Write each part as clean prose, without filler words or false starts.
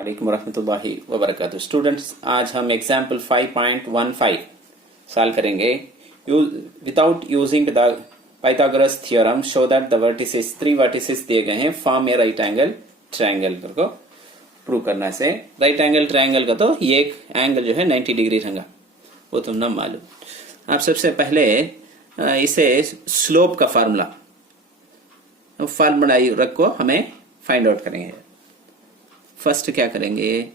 वालेकुम रहमतुल्लाहि व बरकातुहू। स्टूडेंट्स, आज हम एग्जाम्पल 5.15 सॉल्व करेंगे। Without using the Pythagoras theorem show that the vertices, 3 vertices दिए गए हैं, फॉर्म ए राइट एंगल ट्रायंगल को प्रूव करना से। राइट एंगल ट्रायंगल का तो ये एक एंगल जो है 90 डिग्री रहेगा, वो तुम ना मालूम। आप सबसे पहले इसे स्लोप का फार्मूला रखो, हमें फाइंड आउट करेंगे। फर्स्ट क्या करेंगे,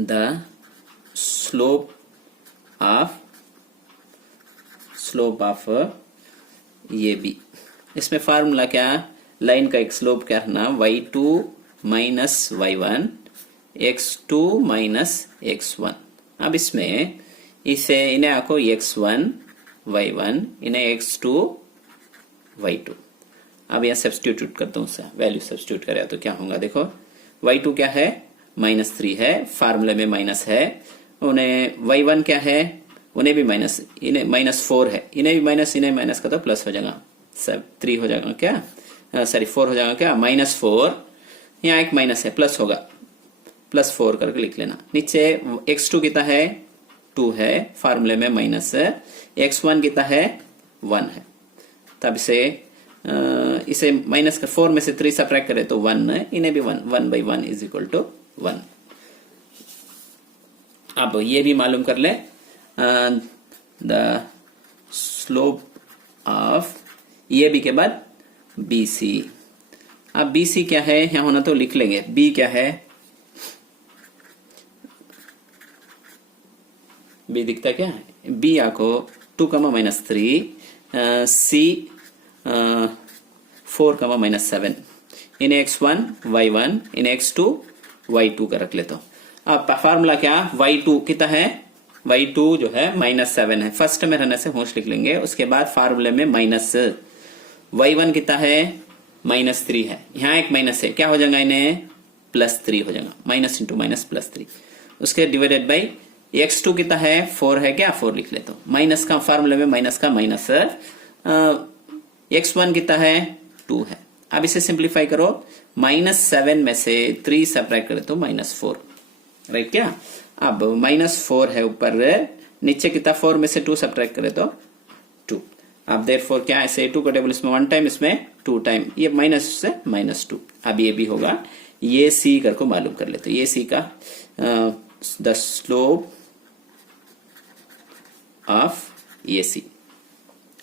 द स्लोप ऑफ ये बी। इसमें फार्मूला क्या, लाइन का एक स्लोप क्या रहना, y2 minus y1 x2 minus x1। अब इसमें इसे इन्हें आको x1 y1, इन्हें x2 y2। अब यहाँ सब्स्टिट्यूट करता हूँ, वैल्यू सब्स्टिट्यूट करें तो क्या होगा, देखो y2 क्या है, -3 है, फार्मूले में माइनस है। उन्हें y1 क्या है, उन्हें भी माइनस, इन्हें -4 है, इन्हें भी माइनस, इन्हें माइनस का तो प्लस हो जाएगा, सब 3 हो जाएगा क्या, सॉरी 4 हो जाएगा क्या, -4, यहाँ एक माइनस है, प्लस होगा, +4 करके लिख लेना। नीचे x2 कितना है, 2 है, फार्मूले में माइनस है, x1 कितना है, 1 है। तब इसे माइनस का 4 में से 3 सब्ट्रैक्ट करें तो 1 है, इन्हें भी 1 by 1 इज इक्वल टू 1। अब ये भी मालूम कर ले, द स्लोप ऑफ ये बी के बाद BC। अब BC क्या है, यहां होना तो लिख लेंगे, B क्या है, B दिखता क्या है, B आपको 2, -3, C 4, -7, इन x1 y1, इन x2 y2 का रख लेता हूं। अब फार्मूला क्या, y2 कितना है, y2 जो है -7 है, फर्स्ट में रहने से होश लिख लेंगे। उसके बाद फार्मूले में माइनस, y1 कितना है, -3 है, यहाँ एक माइनस है, क्या हो जाएगा, इन्हें +3 हो जाएगा, माइनस इंटू माइनस +3। उसके डिवाइडेड बाई x2 कितना है, 4 है क्या, 4 लिख लेता हूं। माइनस का फार्मूले में माइनस का माइनस, x1 कितना है, 2 है। अब इसे सिंप्लीफाई करो, -7 में से 3 सब्ट्रैक्ट करें तो -4, राइट क्या। अब -4 है ऊपर, नीचे कितना, 4 में से 2 सब्ट्रैक्ट करें तो 2। अब देयरफॉर क्या, ऐसे 2 का टेबल इसमें 1 टाइम, इसमें 2 टाइम, ये माइनस से -2। अब ये भी होगा, ये C कर को मालूम कर लेते, ये C का द स्लोप ऑफ AC।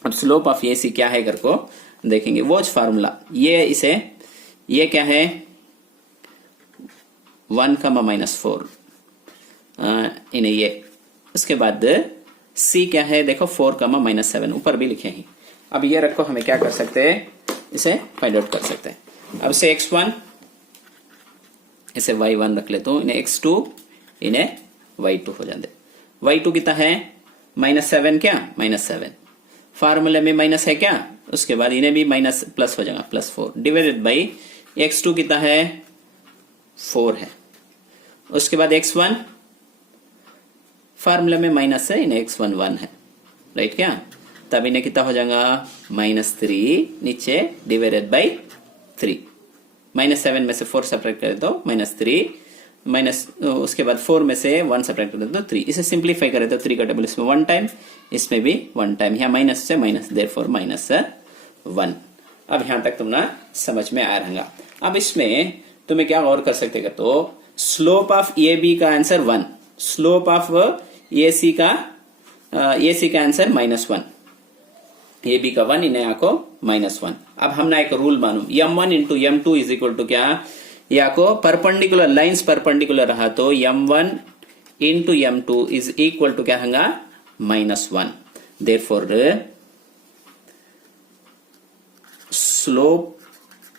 अब स्लोप ऑफ AC क्या है कर को देखेंगे, वो फार्मूला, ये क्या है, 1, -4, इन्हें ये। उसके बाद C क्या है, देखो 4, -7, ऊपर भी लिखे हैं। अब ये रखो, हमें क्या कर सकते हैं, इसे फाइंड आउट कर सकते हैं। अब से x1, इसे y1 रख लेता हूं, इन्हें x2, इन्हें y2 हो जाते। y2 कितना है, -7 क्या, -7, फार्मूले में माइनस है क्या, उसके बाद इन्हें भी माइनस प्लस हो जाएगा, +4 डिवाइडेड बाई x2 कितना है, 4 है। उसके बाद x1 फार्मूले में माइनस है, इन्हें x1 1 है, राइट क्या। तब इन्हें कितना हो जाएगा, -3, नीचे डिवाइडेड बाई 3, -7 में से 4 सब्ट्रैक्ट करें तो -3, माइनस, उसके बाद 4 में से 1 सब्ट्रैक्ट करें तो 3। इसे सिंप्लीफाई करें तो 3 का टेबल इसमें 1 टाइम, इसमें भी 1 टाइम, यहाँ माइनस से माइनस, देयरफॉर -1। अब यहां तक तुम ना समझ में आ रहेगा। अब इसमें तुम्हें क्या और कर सकते हो, तो स्लोप ऑफ AB का आंसर 1, स्लोप ऑफ AC का आंसर -1, AB का 1, इन्हें आको -1। अब हम ना एक रूल मालूम, m1 into m2 is equal to क्या, या को परपेंडिकुलर, लाइन्स परपेंडिकुलर रहा तो m1 into m2 is equal to क्या होगा, -1। Therefore slope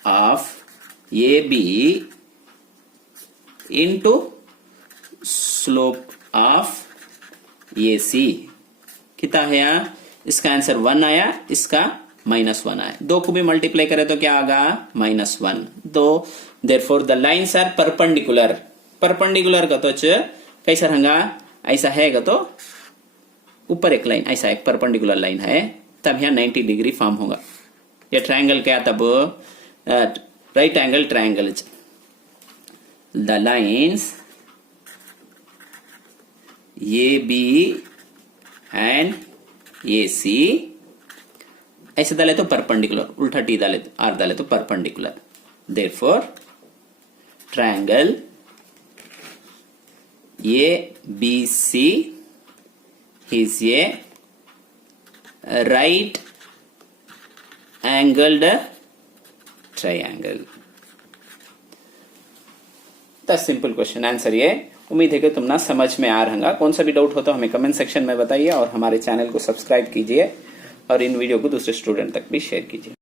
of AB into slope of AC कितना है, यहाँ इसका आंसर 1 आया, इसका -1 आया, दो को भी मल्टीप्लाई करें तो क्या आगा, -1। तो therefore the lines are perpendicular, perpendicular का तो कैसा रहेगा, ऐसा है तो ऊपर एक लाइन, ऐसा एक परपेंडिकुलर लाइन है, तब यहाँ 90 डिग्री फॉर्म होगा। ये ट्रायंगल क्या, तब right angle triangle the lines AB and AC, ऐसे डाले तो परपेंडिकुलर, उल्टा टी डाले तो आर डाले तो perpendicular. Therefore triangle ABC is a right angled triangle. The simple question answer ये. उम्मीद है कि तुम ना समझ में आ रहा. कौन सा भी डाउट हो तो हमें कमेंट सेक्शन में बताइए और हमारे चैनल को सब्सक्राइब कीजिए और इन वीडियो को दूसरे स्टूडेंट तक भी शेयर कीजिए.